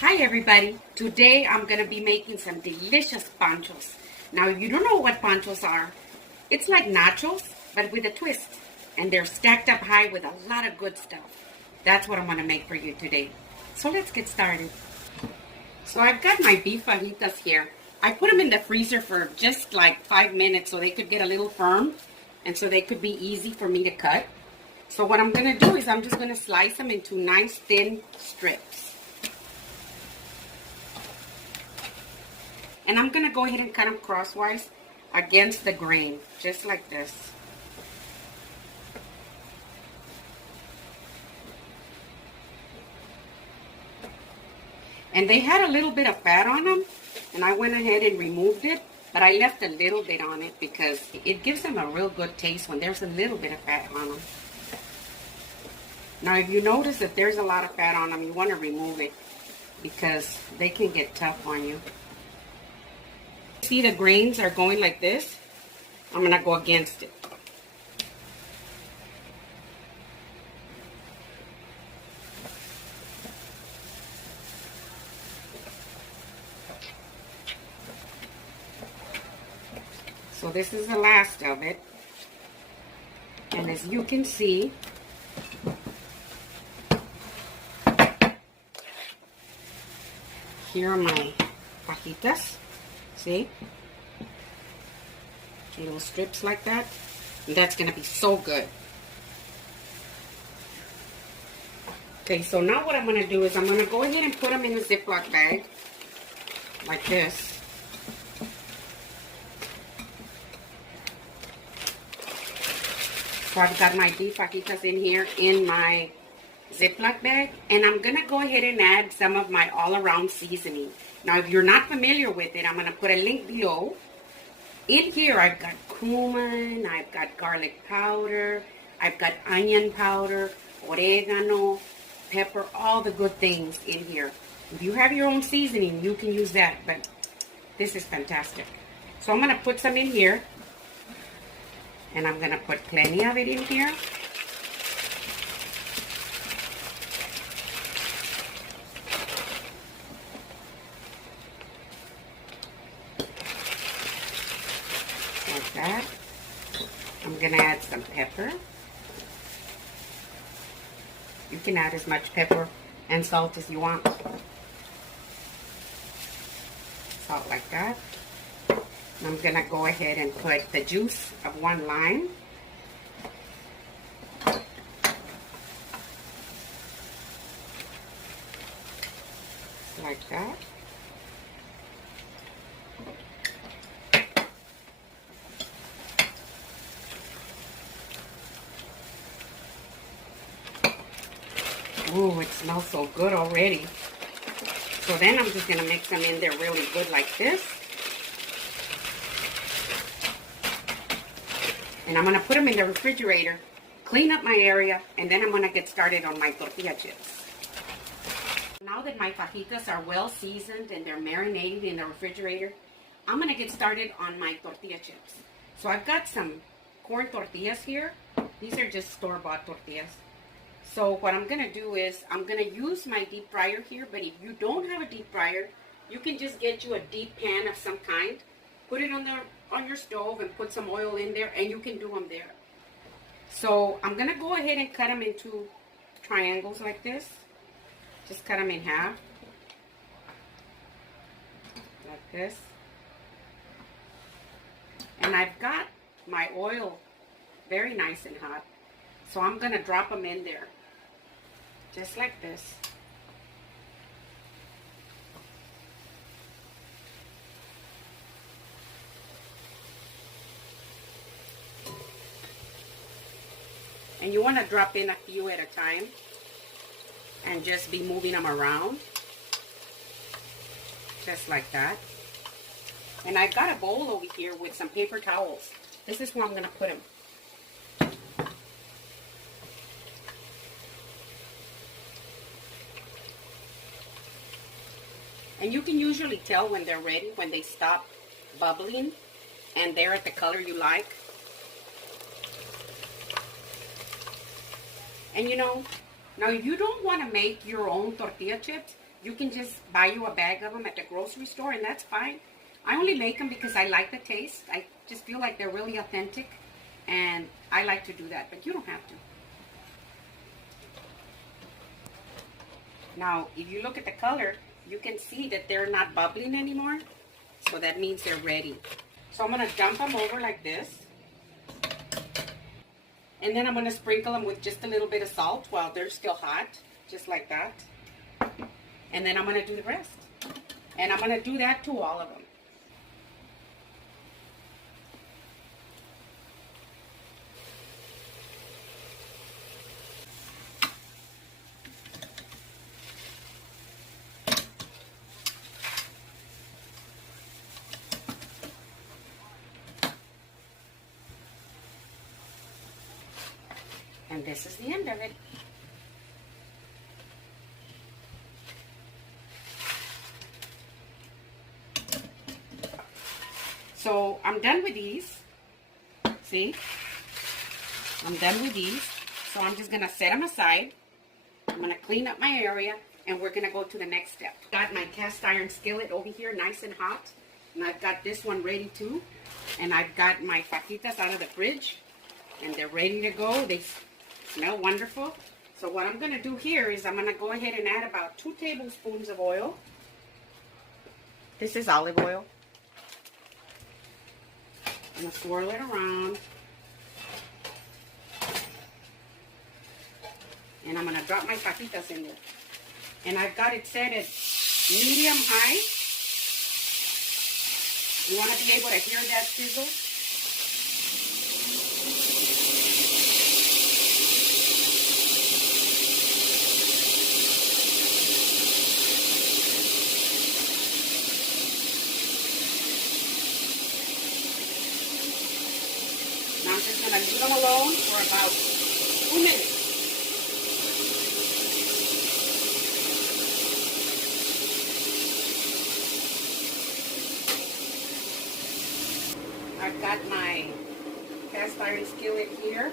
Hi everybody, today I'm going to be making some delicious panchos. Now if you don't know what panchos are, it's like nachos but with a twist, and they're stacked up high with a lot of good stuff. That's what I'm going to make for you today. So let's get started. So I've got my beef fajitas here. I put them in the freezer for just like 5 minutes so they could get a little firm and so they could be easy for me to cut. So what I'm going to do is I'm just going to slice them into nice thin strips. And I'm going to go ahead and cut them crosswise against the grain, just like this. And they had a little bit of fat on them, and I went ahead and removed it, but I left a little bit on it because it gives them a real good taste when there's a little bit of fat on them. Now if you notice that there's a lot of fat on them, you want to remove it because they can get tough on you. See, the grains are going like this. I'm going to go against it. So this is the last of it. And as you can see, here are my fajitas. See? Little strips like that. And that's going to be so good. Okay, so now what I'm going to do is I'm going to go ahead and put them in a Ziploc bag. Like this. So I've got my beef fajitas in here in my Ziploc bag. And I'm going to go ahead and add some of my all-around seasoning. Now, if you're not familiar with it, I'm going to put a link below. In here, I've got cumin, I've got garlic powder, I've got onion powder, oregano, pepper, all the good things in here. If you have your own seasoning, you can use that, but this is fantastic. So I'm going to put some in here, and I'm going to put plenty of it in here. Like that. I'm going to add some pepper. You can add as much pepper and salt as you want. Salt like that. And I'm going to go ahead and put the juice of 1 lime. Like that. Ooh, it smells so good already. So then I'm just going to mix them in there really good like this. And I'm going to put them in the refrigerator, clean up my area, and then I'm going to get started on my tortilla chips. Now that my fajitas are well seasoned and they're marinated in the refrigerator, I'm going to get started on my tortilla chips. So I've got some corn tortillas here. These are just store-bought tortillas. So what I'm going to do is I'm going to use my deep fryer here, but if you don't have a deep fryer, you can just get you a deep pan of some kind, put it on your stove and put some oil in there, and you can do them there. So I'm going to go ahead and cut them into triangles like this. Just cut them in half, like this. And I've got my oil very nice and hot, so I'm going to drop them in there, just like this. And you want to drop in a few at a time and just be moving them around, just like that. And I've got a bowl over here with some paper towels. This is where I'm going to put them. And you can usually tell when they're ready, when they stop bubbling and they're at the color you like. And you know, now if you don't want to make your own tortilla chips, You can just buy you a bag of them at the grocery store, and that's fine. I only make them because I like the taste. I just feel like they're really authentic, and I like to do that, but you don't have to. Now, if you look at the color, you can see that they're not bubbling anymore, so that means they're ready. So I'm going to dump them over like this, and then I'm going to sprinkle them with just a little bit of salt while they're still hot, just like that. And then I'm going to do the rest. And I'm going to do that to all of them. And this is the end of it. So I'm done with these. See? I'm done with these. So I'm just going to set them aside. I'm going to clean up my area, and we're going to go to the next step. Got my cast iron skillet over here nice and hot. And I've got this one ready too. And I've got my fajitas out of the fridge. And they're ready to go. They smell wonderful. So what I'm going to do here is I'm going to go ahead and add about 2 tablespoons of oil. This is olive oil. I'm going to swirl it around. And I'm going to drop my fajitas in there. And I've got it set at medium high. You want to be able to hear that sizzle. Now I'm just going to leave them alone for about 2 minutes. I've got my cast iron skillet here,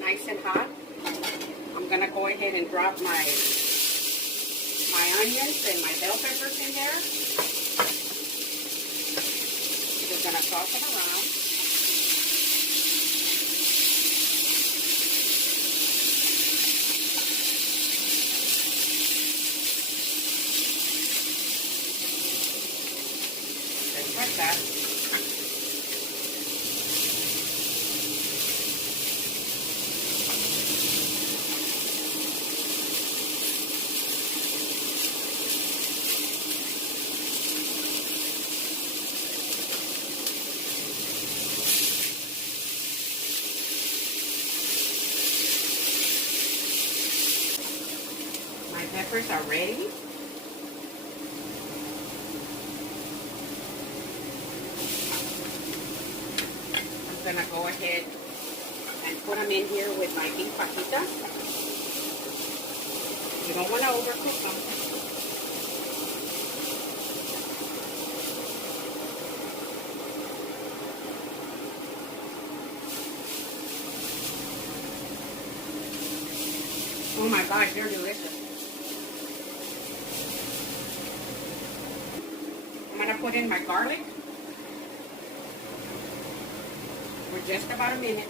nice and hot. I'm going to go ahead and drop my onions and my bell peppers in there. Just going to toss them around. Just like that. My peppers are ready. I'm going to go ahead and put them in here with my beef fajitas. You don't want to overcook them. Oh my gosh, they're delicious. I'm going to put in my garlic for just about a minute.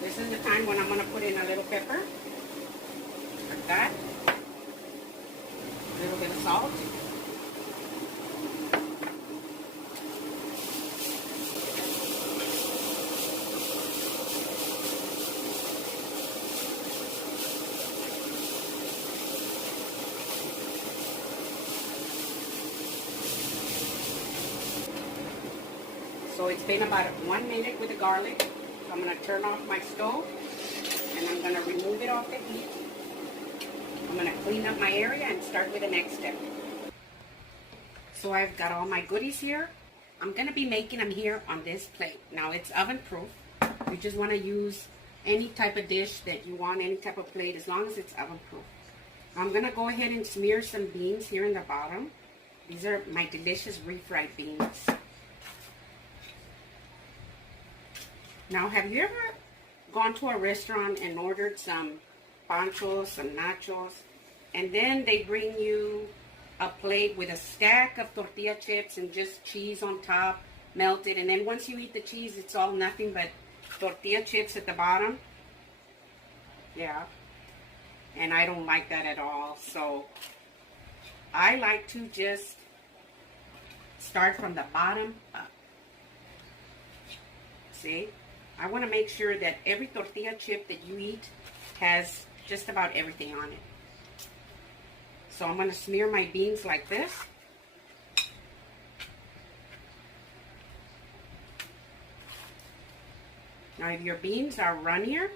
This is the time when I'm going to put in a little pepper, like that, a little bit of salt. So it's been about 1 minute with the garlic. So I'm going to turn off my stove and I'm going to remove it off the heat. I'm going to clean up my area and start with the next step. So I've got all my goodies here. I'm going to be making them here on this plate. Now it's oven proof. You just want to use any type of dish that you want, any type of plate, as long as it's oven proof. I'm going to go ahead and smear some beans here in the bottom. These are my delicious refried beans. Now, have you ever gone to a restaurant and ordered some panchos, some nachos, And then they bring you a plate with a stack of tortilla chips and just cheese on top, melted. And then once you eat the cheese, it's all nothing but tortilla chips at the bottom. Yeah. And I don't like that at all. So I like to just start from the bottom up. See? I want to make sure that every tortilla chip that you eat has just about everything on it. So I'm going to smear my beans like this. Now if your beans are runnier,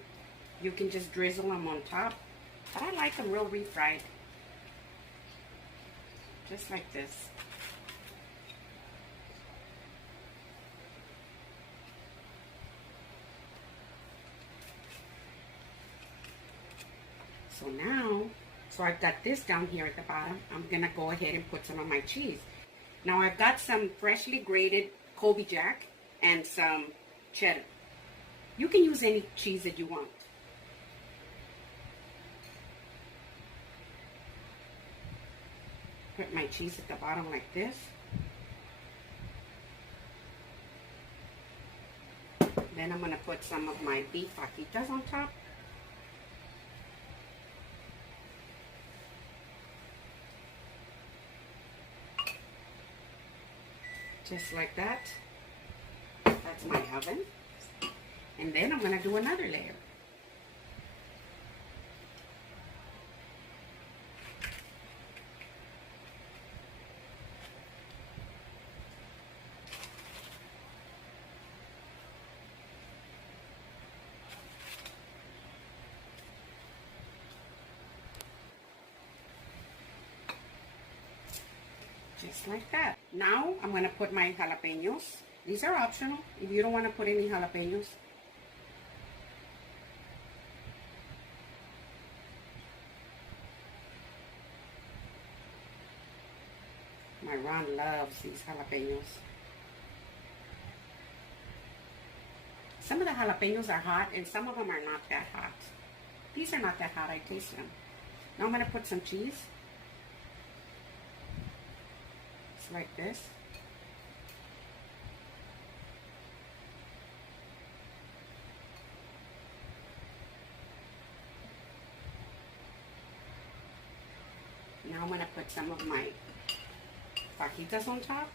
you can just drizzle them on top. But I like them real refried. Just like this. So now, I've got this down here at the bottom. I'm going to go ahead and put some of my cheese. Now I've got some freshly grated Colby Jack and some cheddar. You can use any cheese that you want. Put my cheese at the bottom like this. Then I'm going to put some of my beef fajitas on top. Just like that. That's my oven. And then I'm going to do another layer. Just like that. Now I'm going to put my jalapenos. These are optional if you don't want to put any jalapenos. My Ron loves these jalapenos. Some of the jalapenos are hot and some of them are not that hot. These are not that hot. I taste them. Now I'm going to put some cheese. Like this. Now I'm going to put some of my fajitas on top.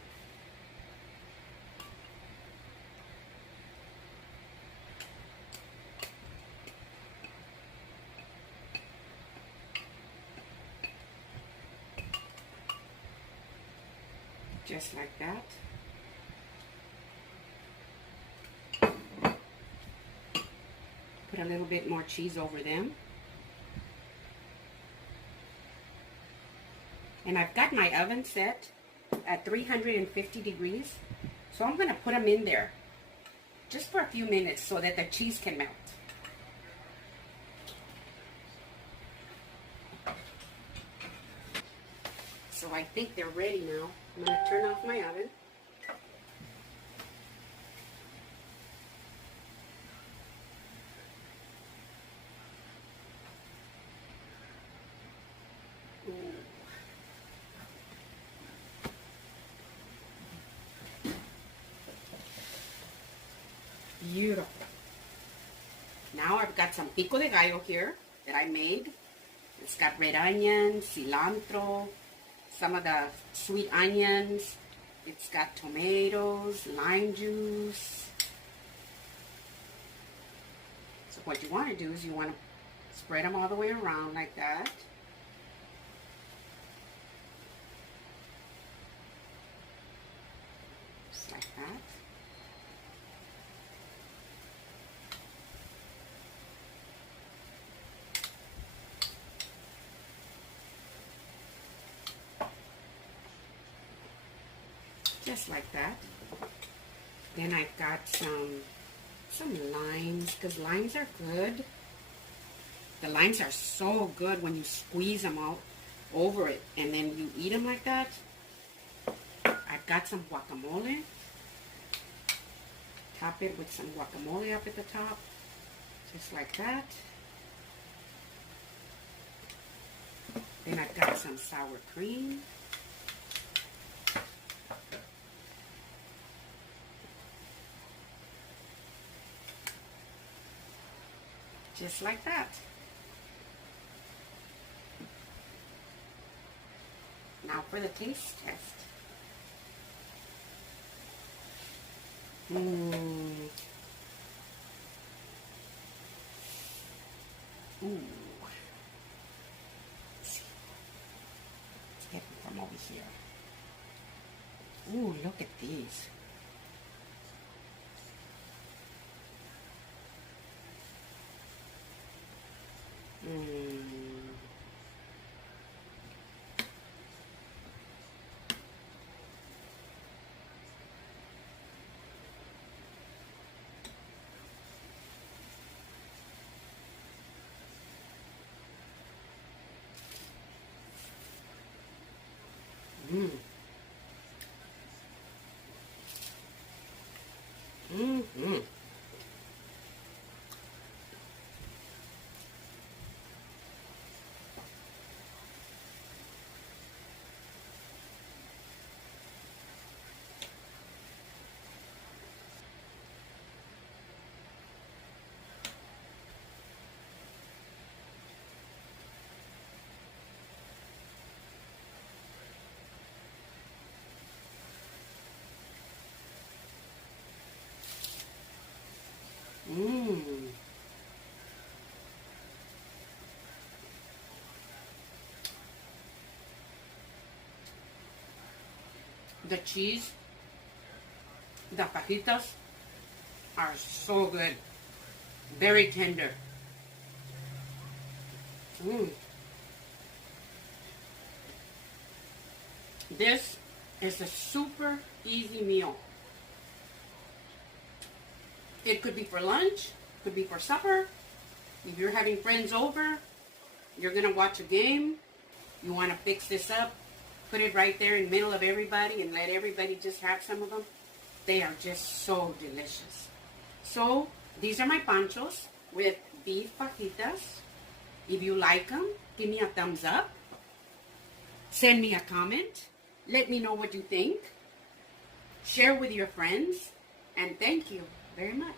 Just like that. Put a little bit more cheese over them. And I've got my oven set at 350 degrees. So I'm going to put them in there just for a few minutes so that the cheese can melt. So I think they're ready now. I'm going to turn off my oven. Ooh. Beautiful. Now I've got some pico de gallo here that I made. It's got red onion, cilantro, some of the sweet onions. It's got tomatoes, lime juice. So what you want to do is you want to spread them all the way around like that. Just like that. Just like that. Then I've got some limes, because limes are good. The limes are so good when you squeeze them out over it and then you eat them like that. I've got some guacamole. Top it with some guacamole up at the top. Just like that. Then I've got some sour cream. Just like that. Now for the taste test. Ooh. Let's get them from over here. Ooh, look at these. The cheese, the fajitas are so good. Very tender. This is a super easy meal. It could be for lunch, could be for supper. If you're having friends over, you're gonna watch a game, you wanna fix this up, put it right there in the middle of everybody and let everybody just have some of them. They are just so delicious. So these are my panchos with beef fajitas. If you like them, give me a thumbs up. Send me a comment. Let me know what you think. Share with your friends. And thank you very much.